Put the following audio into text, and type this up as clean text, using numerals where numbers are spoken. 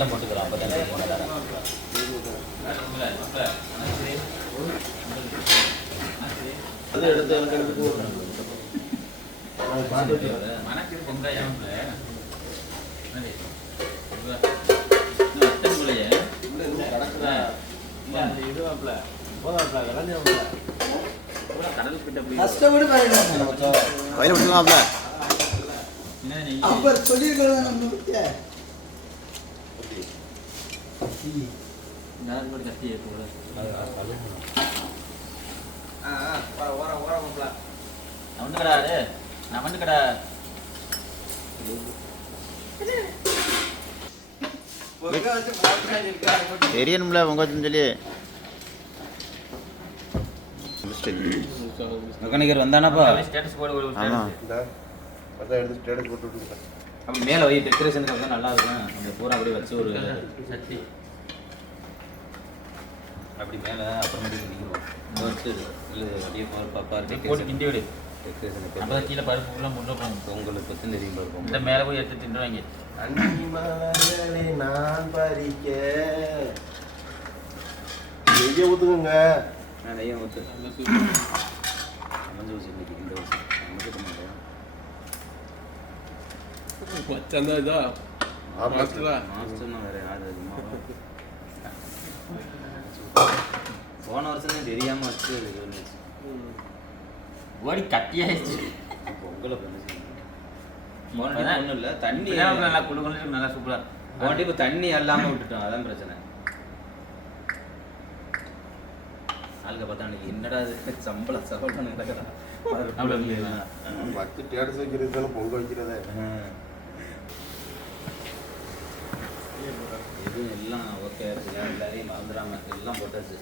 எல்லாம் போட்டுக்கலாம். அப்போ தான் அது எடுத்து மனக்கு பொங்காயம் கடல் கிட்ட போய் கஷ்டப்பட்டு வயிறு விட்டுலாம்ல அப்ப சொல்லியிருக்கோம் நம்ம கத்தி ஏற்று நான் வந்து கடை தெரியணும்ல உங்க சொல்லி மெக்கானிக்கர் வந்தானாப்பா. ஸ்டேட்டஸ் போடு. ஆமாம் அப்படி மேலே வை, டெக்கரேஷனுக்கு வந்து நல்லா இருக்கும். அந்த பூரா அப்படியே வச்சு ஒரு சட்டி அப்படி மேலே அப்புறமேட்டுக்கு நிற்கிறோம் வச்சு இல்லை அப்படியே பாப்பா போட்டு கிண்டி விடு. டெக்கரேஷனுக்கு அப்போ கீழே பருப்பு ஃபுல்லாக முட்டை போகணும். உங்களுக்கு பற்றி தெரியும் பருப்பு இந்த மேலே போய் எடுத்து தின்றுவாங்க. நான் பறிக்க நெய்ய ஊற்றுங்க. நெய்யை ஊற்று மஞ்சள் ஊசி இன்னைக்கு இந்த வருஷம் நமக்கு மாட்டேன். மாஸ்டர்னா வேற யாரு போன வருஷம் தெரியாம வச்சு ஓடி கட்டியாயிடுச்சு. பொங்கலை ஒன்றும் இல்லை, தண்ணி நல்லா குழுக்கள் நல்லா சூப்பராக போட்டி. இப்போ தண்ணி எல்லாமே விட்டுட்டோம், அதான் பிரச்சனை. ஆளுக்க பார்த்தா அன்னைக்கு என்னடா சம்பளம் நடக்கிறா பத்து டேடஸ் வைக்கிறது பொங்க வைக்கிறதே எதுவும் எல்லாம் ஓகே ஆயிடுச்சு. எல்லாரையும் மறந்துடாம எல்லாம் போட்டாச்சு.